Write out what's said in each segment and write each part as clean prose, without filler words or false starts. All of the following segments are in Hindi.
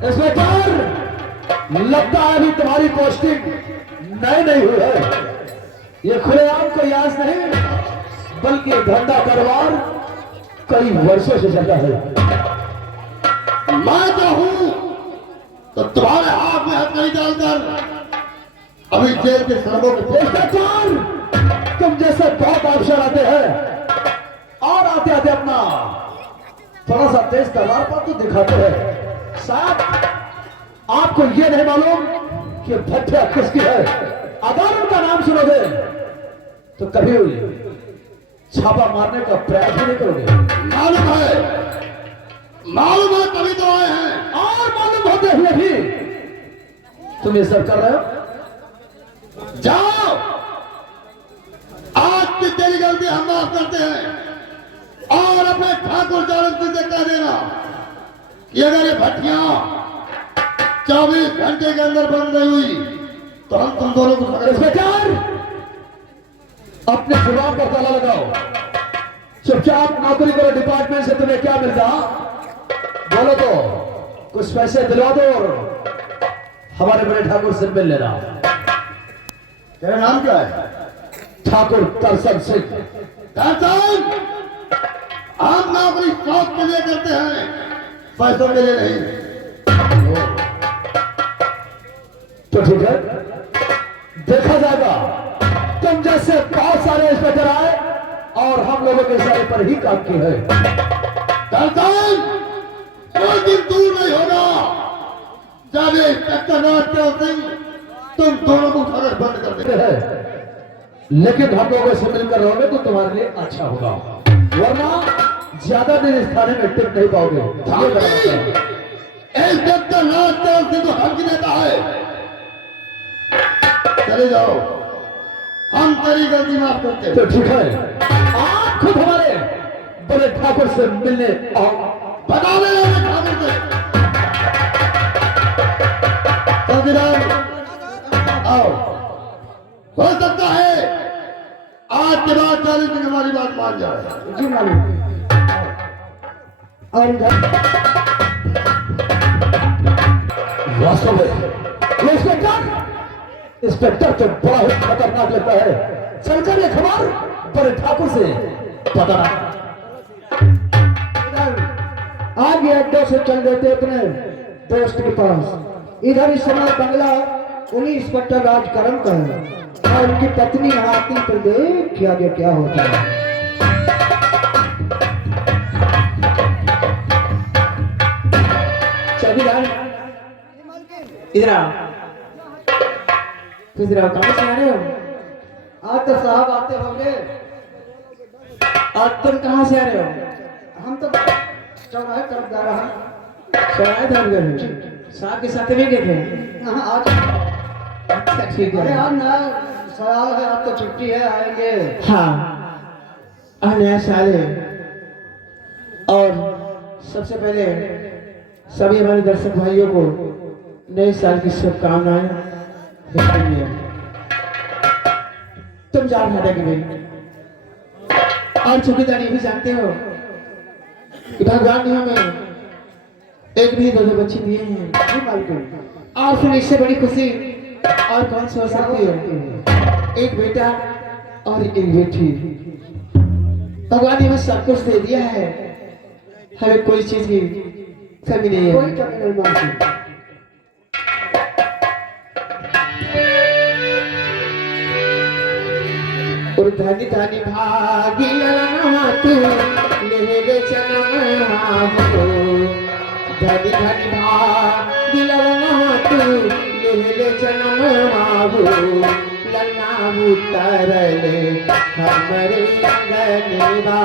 इंस्पेक्टर, लगता है अभी तुम्हारी पोस्टिंग नई नहीं हुई है। ये खुलेआम कोई आस नहीं, बल्कि धंधा कारोबार कई वर्षों से चलता है। मैं तो हूं तो तुम्हारे हाथ में हथकड़ी डालकर अभी जेल के सड़कों पे इंस्पेक्टर, तुम जैसे बहुत अफसर आते हैं और आते आते अपना थोड़ा सा तेज तलवार पर तो दिखाते हैं। साहब, आपको ये नहीं मालूम कि भट्टिया किसकी है? अगर उनका नाम सुनोगे तो कभी छापा मारने का प्रयास भी नहीं करोगे। मालूम है तभी तो आए हैं। और मालूम होते हुए भी तुम ये सब कर रहे हो? जाओ, आज की तेरी गलती हम माफ करते हैं और अपने ठाकुर जानकी से कह देना कि अगर ये भट्टियां 24 घंटे के अंदर बंद नहीं हुई तो हम तुम दोनों को पकड़ लेंगे। इंस्पेक्टर, अपने जुबान पर ताला लगाओ। चुपचाप नौकरी करो। डिपार्टमेंट से तुम्हें क्या मिलता? बोलो तो कुछ पैसे दिलवा दो और हमारे बड़े ठाकुर से मिल लेना। तेरा नाम क्या है? ठाकुर तरसन सिंह। दर्शन, हम नौकरी शौक के लिए करते हैं, पैसों के लिए नहीं। तो ठीक है, देखा जाएगा। तुम जैसे बहुत सारे इंस्पेक्टर आए और हम लोगों के इशारे पर ही काम किए हैं। दर्शन, कोई दिन दूर नहीं होगा जब ये इंस्पेक्टर राजदेव सिंह तुम दोनों को खबर बंद कर देंगे। लेकिन हम लोगों से मिलकर रहोगे तो तुम्हारे लिए अच्छा होगा, वरना ज्यादा दिन इस थाने में टिक नहीं पाओगे। इंस्पेक्टर राजदेव सिंह को धमकी देता है। चले जाओ, हम तेरी गलती माफ करते हैं। तो ठीक है, आप खुद हमारे बड़े ठाकुर से मिलने आओ। बता देना ठाकुर से। चौकीदार, आओ। हो सकता है आज के बाद 40 दिन हमारी बात मान जाए। जी मालिक। और वास्तव में इंस्पेक्टर तो बड़ा ही खतरनाक लगता है। चलकर एक खबर बड़े ठाकुर से पता आगे अड्डे से चल देते अपने दोस्त के पास। इधर इस समय बंगला उन्हीं इंस्पेक्टर राजकरण का है और उनकी पत्नी हाथी पर देख आगे क्या होता है। चौकीदार, इधर आओ। इधर आओ। कहाँ से आ रहे हो? आज तो साहब आते होंगे। और तुम कहाँ से आ रहे हो? हम तो चौराहे तरफ जा रहा हूँ। चौराहे तरफ गए? साहब के साथ भी गए थे? हाँ, आज। अच्छा, ठीक है। अरे यार ना, सवाल है, आज तो छुट्टी है, आएंगे। हाँ, आज नया साल है और सबसे पहले सभी हमारे दर्शक भाइयों को नए साल की शुभकामनाएं। तुम जान हटा कि नहीं, और चौकीदार ये भी जानते हो कि भगवान ने हमें एक भी दो बच्चे दिए हैं और फिर इससे बड़ी खुशी और कौन सी हो सकती है? एक बेटा और एक बेटी। भगवान ने हमें सब कुछ दे दिया है, हमें कोई चीज की कमी नहीं है। और धनी धनी भागी ललनवा तू ले ले चलनवा हो। धनी धनी भागी ललनवा तू ले ले चलनवा हो। ललना उतरले हमरे अंगनवा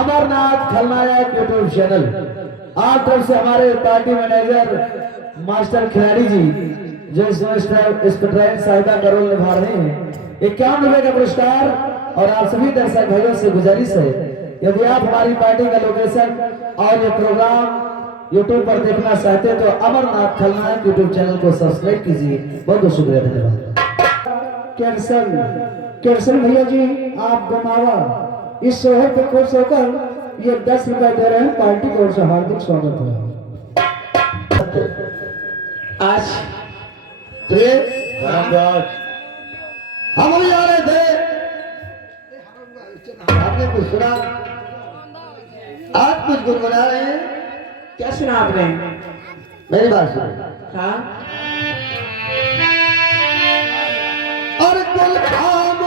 अमरनाथ खलनायक यूट्यूब चैनल आप तरफ से हमारे पार्टी मैनेजर मास्टर खिलाड़ी जी जो इस पर सहायता का रोल निभा रहे हैं 51 रुपए का पुरस्कार। और आप सभी दर्शक भाइयों से गुजारिश है यदि आप हमारी पार्टी का लोकेशन और ये प्रोग्राम यूट्यूब पर देखना चाहते हैं तो अमरनाथ खलनायक यूट्यूब चैनल को सब्सक्राइब कीजिए। बहुत बहुत शुक्रिया, धन्यवाद। कैरसन भैया जी आप गमावा इस सोहे पे खुश होकर ये 10 रुपए दे रहे हैं, पार्टी की ओर से हार्दिक स्वागत है। आज हम अभी आ रहे थे, आपने कुछ सुना? आज कुछ गुनगुना रहे हैं। क्या सुना आपने? मेरी बात सुनो। हाँ और कुल खाम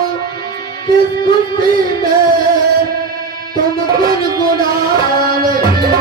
किस खुशी में तुम गुनगुना रही हो।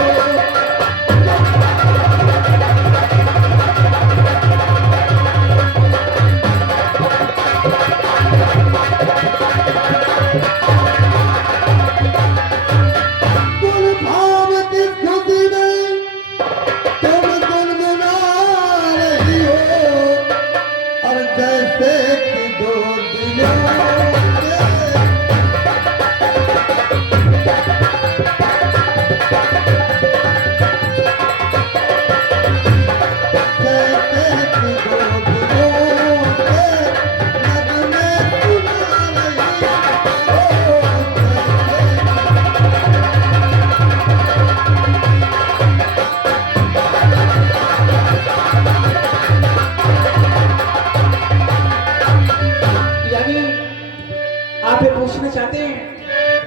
पूछना चाहते हैं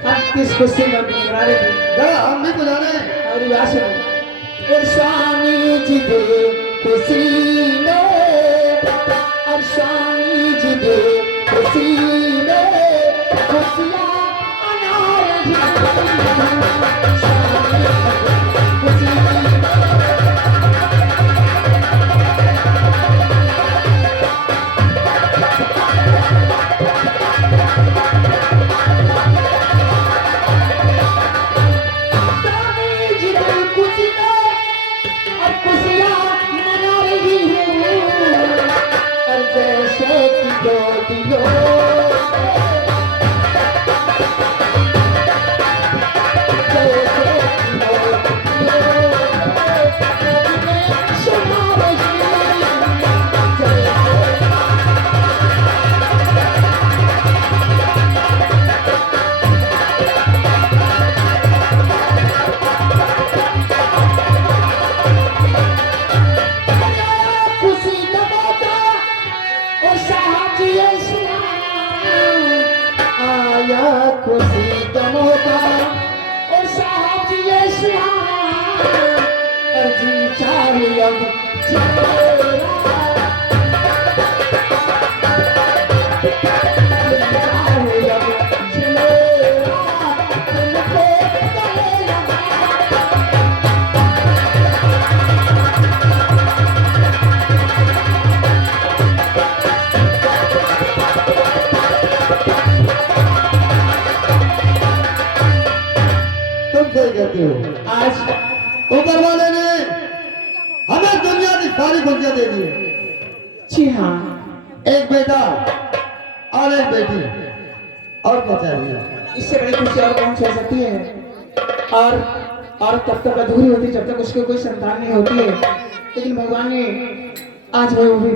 हम किस खुशी में गुनगुना रहे थे? हम भी बुला रहे हैं और यहाँ सुनो। और स्वामी जी दे खुशी में, और स्वामी जी दे खुशी में खुशियाँ अनार आज ऊपर वाले ने हमें दुनिया की सारी खुशियां जी हाँ। एक बेटा और एक बेटी, और क्या चाहिए? इससे बड़ी खुशी और कौन सी हो सकती है? और तब तक अधूरी होती जब तक उसको कोई संतान नहीं होती है, लेकिन भगवान ने आज वो भी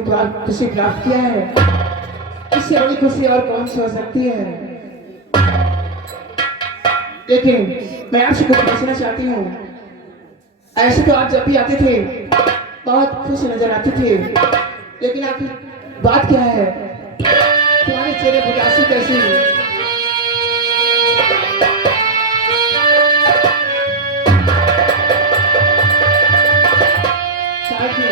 खुशी प्राप्त किया है। इससे बड़ी खुशी और कौन सी हो सकती है? लेकिन मैं आपसे कुछ पूछना चाहती हूँ। ऐसे तो आप जब भी आते थे बहुत खुश नजर आते थे, लेकिन आपकी बात क्या है? तुम्हारे चेहरे पर उदासी कैसी? शायद ही।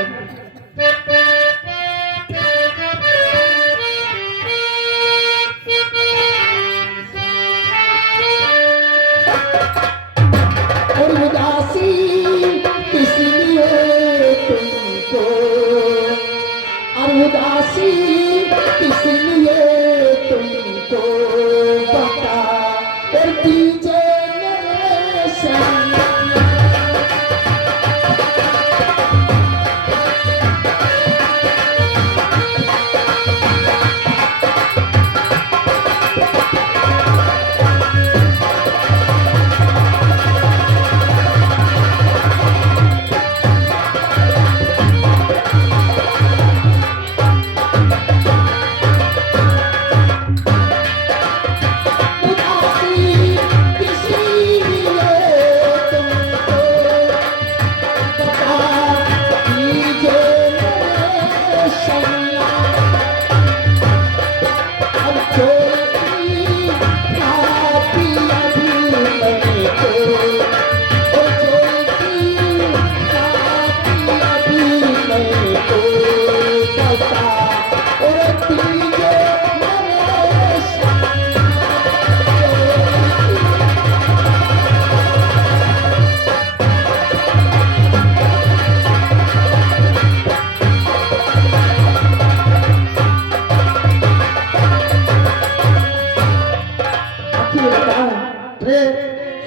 और उदासी इसलिए तुमको, और उदासी इसलिए तुमको बता और दीजिए मेरे संग।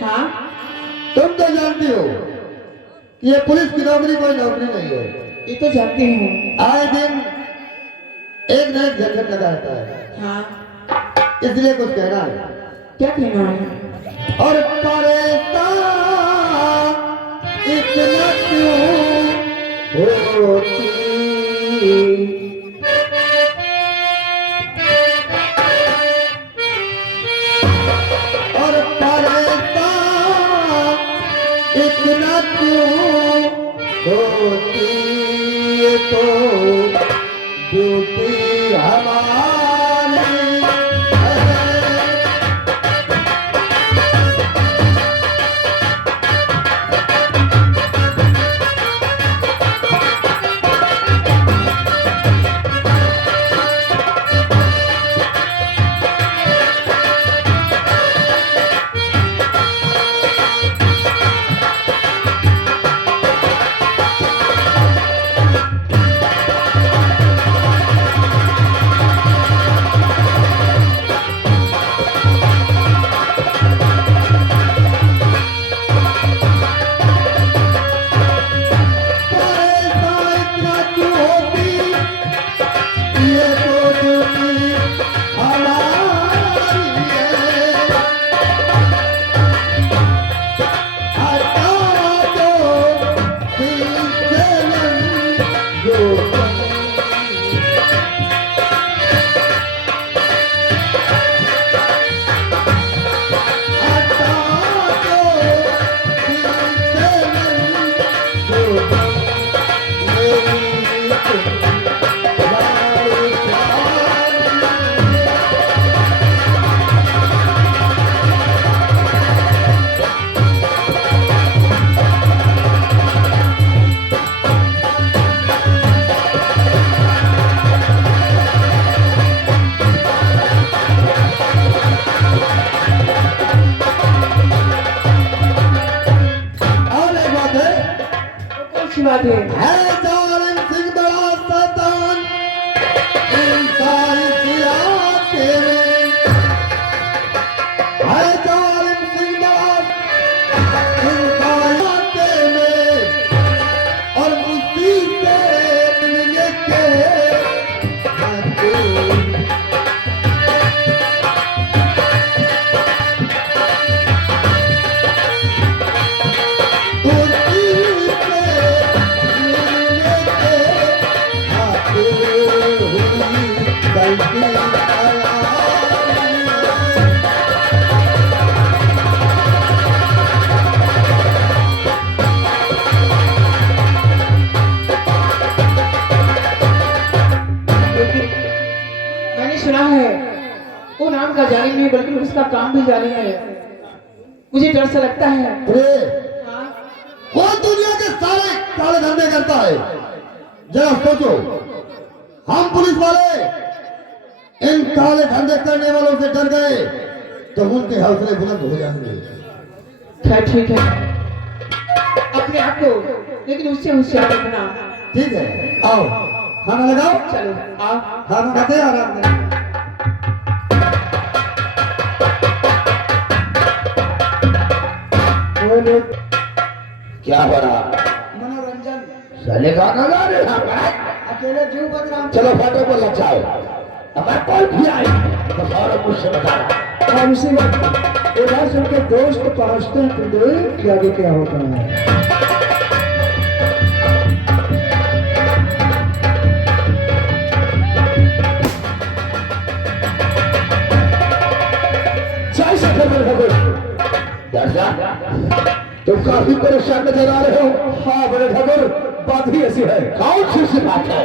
हाँ, तुम तो जानती हो ये पुलिस की नौकरी कोई नौकरी नहीं है। ये तो जानती हूँ। आए दिन एक न एक झंझट लगा रहता है। हाँ, इसलिए कुछ कहना है। क्या कहना है? और परेशान इतना क्यों होती, और परेशान इतना क्यों होती, ये तो ड्यूटी हमारी है। लेकिन मैंने सुना है वो नाम का जालिम नहीं बल्कि उसका काम भी जालिम है। मुझे डर सा लगता है। हाँ? कौन दुनिया के सारे काले धंधे करता है? जरा सोचो, हम पुलिस वाले इन काले धंधे करने वालों से डर गए तो उनके हौसले बुलंद हो जाएंगे। खैर ठीक है, अपने आप को लेकिन उससे होशियार रखना। ठीक है, आओ खाना लगाओ। चलो आओ। खाना खाते हैं आराम से। बोलो। क्या हो रहा? मनोरंजन। चले गाना गा रहे हैं। अकेले क्यों बदनाम? चलो फोटो को लग जाओ। हमारे कोई भी आई तो सारा मुझसे बता रहा। और उसी वक्त उधर से उनके दोस्त पहुंचते हैं तो कि आगे क्या होता है। जय शंकर बड़े ठाकुर। तुम काफी परेशान नजर आ रहे हो। हाँ बड़े ठाकुर, बात ही ऐसी है। कौन सी बात है?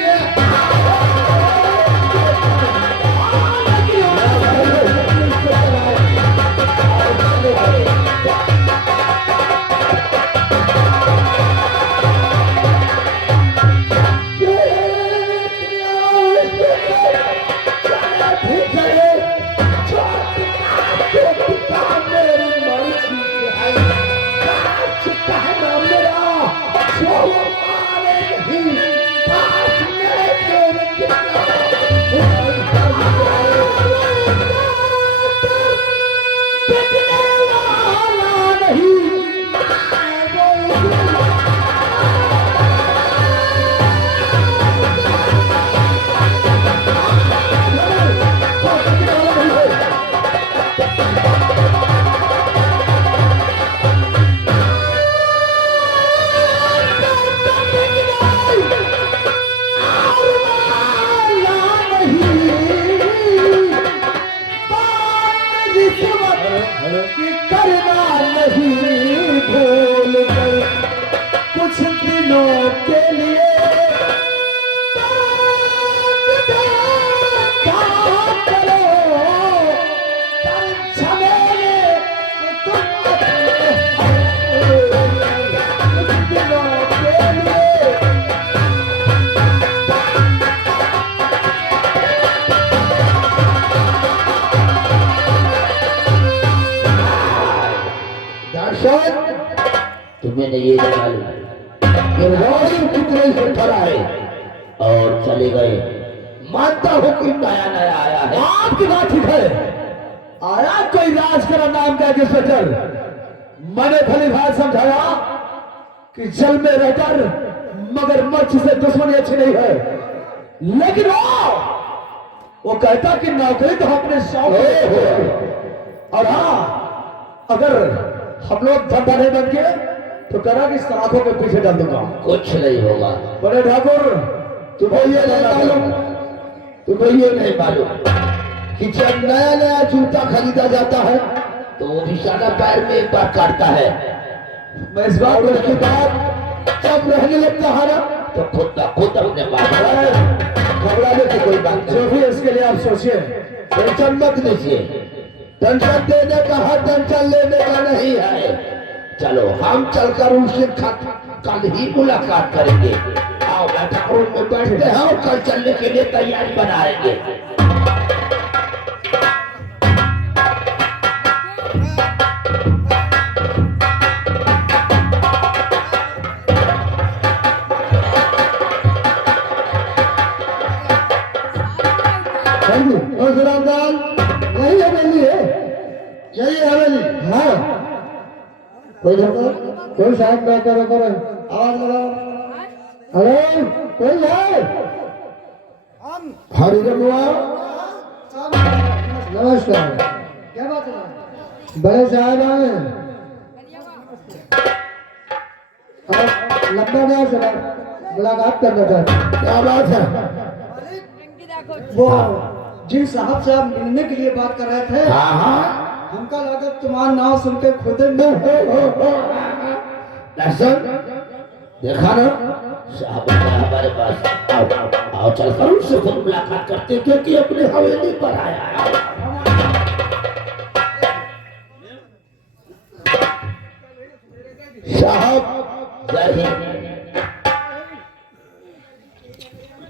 Yeah. मैंने ये लगा ली कि रोज कितने से ठहराए और चले गए। मानता हूँ कि नया नया आया है। आपकी बात ठीक है, आया कोई राज करा नाम का इंस्पेक्टर। मैंने भली भात समझाया कि जल में रहकर मगरमच्छ से दुश्मनी अच्छी नहीं है, लेकिन वो कहता कि नौकरी तो अपने शौक हो। और हाँ, अगर हम लोग धंधा नहीं बन के तो करा कि सलाखों के पीछे डाल दूंगा। कुछ नहीं होगा। बड़े ठाकुर, तुम्हें ये नहीं मालूम, तुम्हें ये नहीं मालूम कि जब नया नया जूता खरीदा जाता है तो वो भी सादा पैर में एक बार काटता है। मैं इस बात को उसके बाद जब रहने लगता है ना तो खुद का खुद अपने घबराने की कोई बात नहीं। जो भी इसके लिए आप सोचिए, टेंशन मत लीजिए। टेंशन देने का है, टेंशन लेने का नहीं है। चलो हम चलकर उससे कल ही मुलाकात करेंगे। आओ बैठा रूम में बैठते हैं और कल चलने के लिए तैयारी बनाएंगे। रामदाल यही हवेली है, यही हवेली। हाँ, कोई कोई साहब मैं करो आवाज लगाओ। हेलो, कोई है? हरी रमुआ, नमस्कार। क्या बात है? बड़े साहब आए लंबा गया चला मुलाकात करना था। क्या बात है? वो जिन साहब से आप मिलने के लिए बात कर रहे थे, हाँ हाँ हमका लागत तुम्हारा नाम सुन के खुद दर्शन देखा ना साहब हमारे पास। आओ चलकर उससे खुद मुलाकात करते क्योंकि अपने हवेली पर आया है। साहब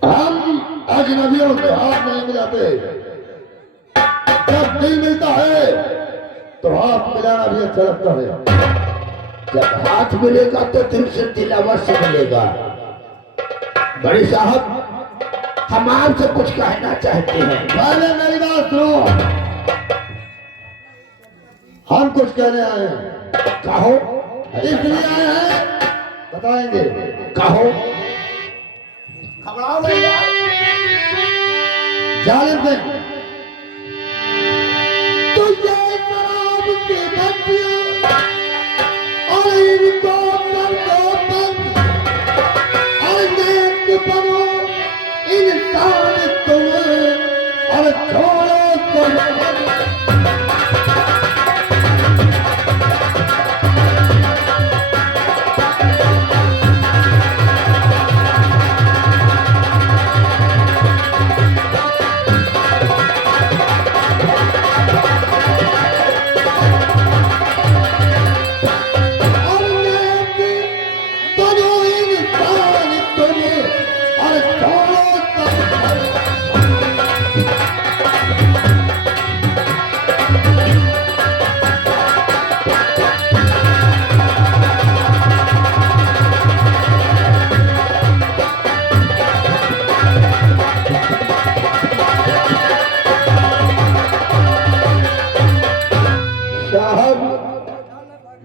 हम अजनबियों से हाथ नहीं मिलाते। जब दिल मिलता है तो हाथ मिलाना भी अच्छा लगता है। जब हाथ मिलेगा तो दिल से दिल अवश्य मिलेगा। बड़े साहब हम आपसे कुछ कहना चाहते हैं। पहले मेरी बात सुनो, हम कुछ कहने आए हैं। कहो इसलिए आए हैं, बताएंगे। कहो जालिम सिंह, तुझे शराब की बत्तियां और इनको कर दो बंद और नेक बनो इंसान तुम और छोड़ो तुम।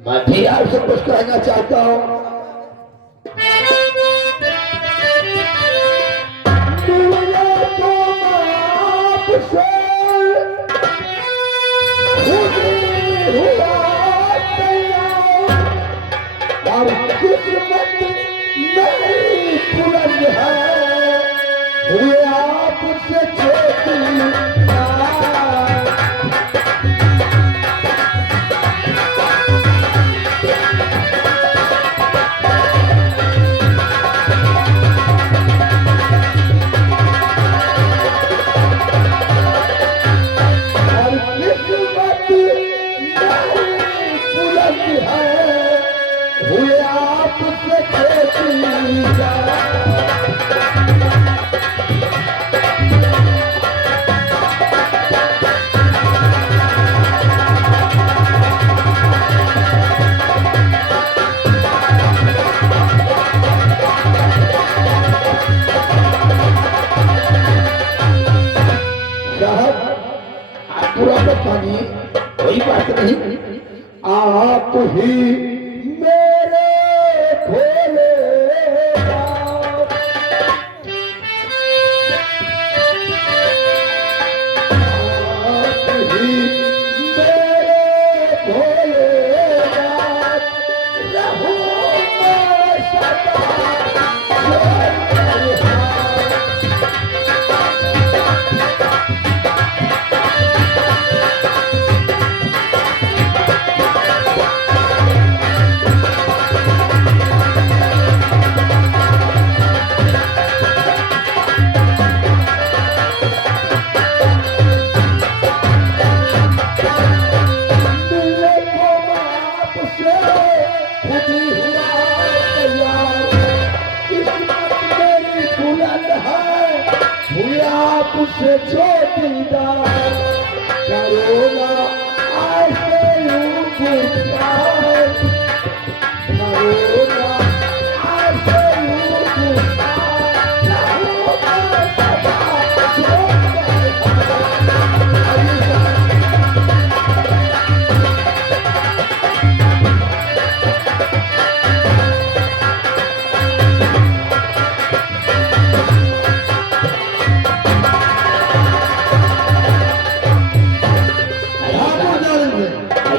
मैं भी आपसे कुछ कहना चाहता हूँ। और किस्मत मेरी बुलंद है, हुए आपसे छोटी मानिए, कोई बात नहीं। आप ही मेरे भोले आप ही मेरे भोलेनाथ, रहूं मैं सदा से छोटीदार करोना ऐसे यूं गुस्तार करोना ऐसे यूं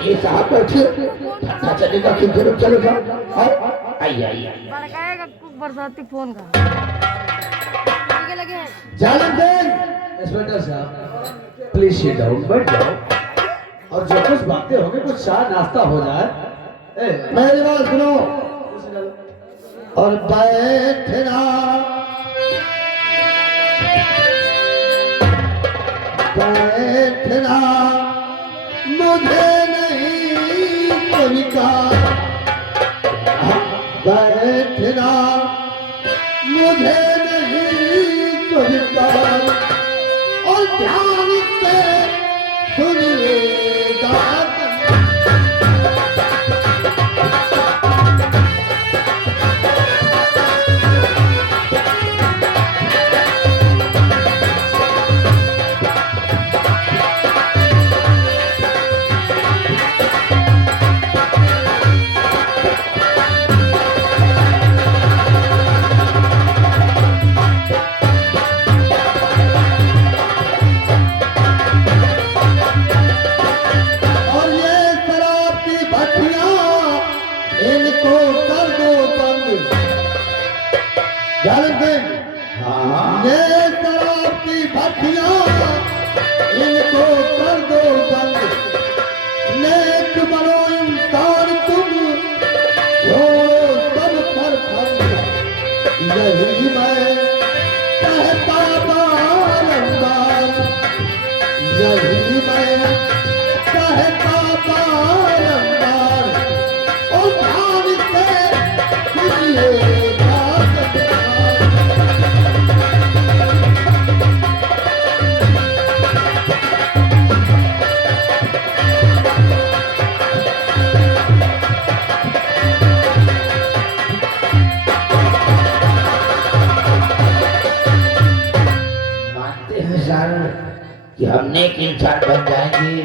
ये साहब बैठिए, ठंडा चलेगा कि गर्म चलेगा? आइए आइए। बड़काएगा बरसाती फोन का लगे लगे है। जालिम सिंह, इंस्पेक्टर साहब प्लीज सिट डाउन, बैठ जाओ और जो कुछ बातें होंगी कुछ चाय नाश्ता हो जाए। मेरी बात सुनो और बैठना बैठना मुझे नहीं कोई का बैठना मुझे नहीं कोई का और ध्यान से सुनिएगा। इनको कर दो बंद, नेक बनो इंसान तुम, छोड़ो सब पर फंद। यही मैं कहता बारंबार, यही मैं कहता बारंबार, और ध्यान से सुनिएगा। कि हम नेक इंसान बन जाएंगे,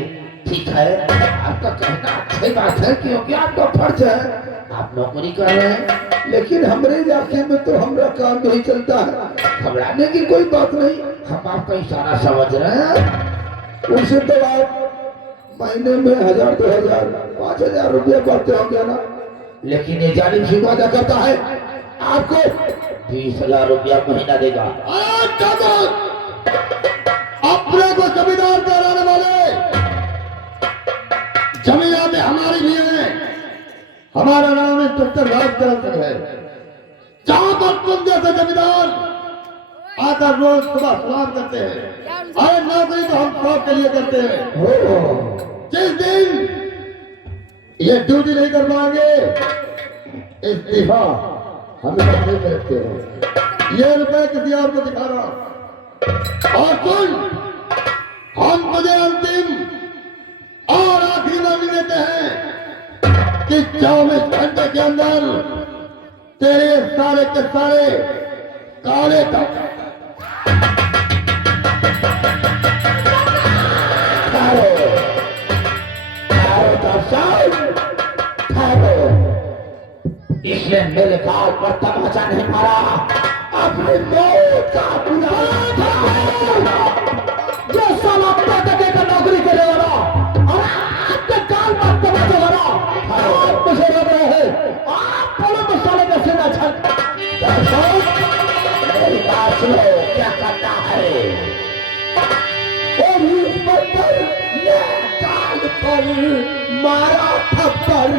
ठीक है, आपका कहना अच्छी बात है क्योंकि आपका फर्ज है, आप नौकरी कर रहे हैं, लेकिन हमारे इलाके में तो हमारा काम नहीं चलता है। घबराने की कोई बात नहीं, हम आपका इशारा समझ रहे हैं। उनसे तो आप महीने में 1000, 2000, 5000 रुपया पाते होंगे ना, लेकिन ये जालिम सिंह वादा करता है आपको 20,000 रुपया महीना देगा। अपने को जमींदार कराने वाले जमीन हमारी भी है, हमारा नाम इंस्पेक्टर राजचंद्र है। जहां पर तुम जैसे जमींदार आकर रोज सुबह सलाम करते हैं, अरे नौकरी तो हम शौक के लिए करते हैं। जिस दिन ये ड्यूटी नहीं कर पाएंगे, इस्तीफा हमें नहीं करते हैं। ये रुपए किसी और को दिखा रहा। और सुन, हम तुझे अंतिम और आखिरी वार्निंग देते हैं कि 24 घंटे के अंदर तेरे सारे के सारे काले दर्शन ठहरो, इसने मेरे गाल पर तमाचा नहीं मारा, अपनी मौत का बुलावा जो साला पटके का नौकरी करे वाला और आपके गाल पर तमाचा मारा, आप मुझे रोक रहे हैं, आप बोलो तो साले का सीना छल मेरी बात सुनो क्या करना है। और इस पत्थर ने गाल पर मारा थप्पड़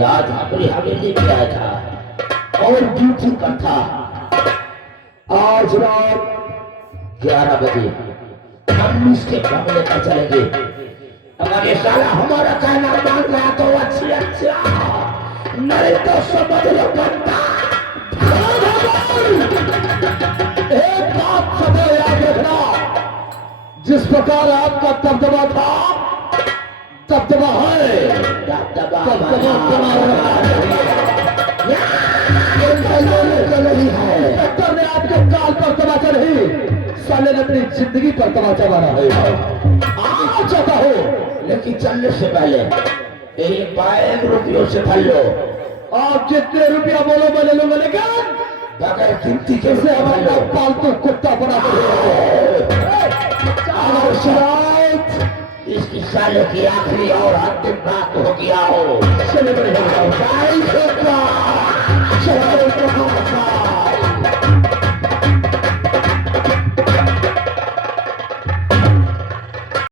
आज अपनी हवेली में आया था और ड्यूटी पर था। आज रात 11 बजे हम इसके बंगले पर चलेंगे। अगर ये साला हमारा कहना मान रहा तो अच्छा, नहीं तो समझ लो बनता। एक बात सदा याद रखना, जिस प्रकार आपका दबदबा था, दबदबा है, दबदबा नहीं है। डॉक्टर ने आपके गाल पर तमाचा नहीं, साले ने अपनी जिंदगी पर तमाचा मारा है। आप चाहता हो, लेकिन चलने से पहले एक बैग रुपयों से भर लो। आप जितने रुपया बोलो मैं ले लूंगा, लेकिन बगैर गिनती कैसे हमारा पालतू कुत्ता बना इसकी सालों की आखिरी और अंतिम बात हो गया हो। चले बड़े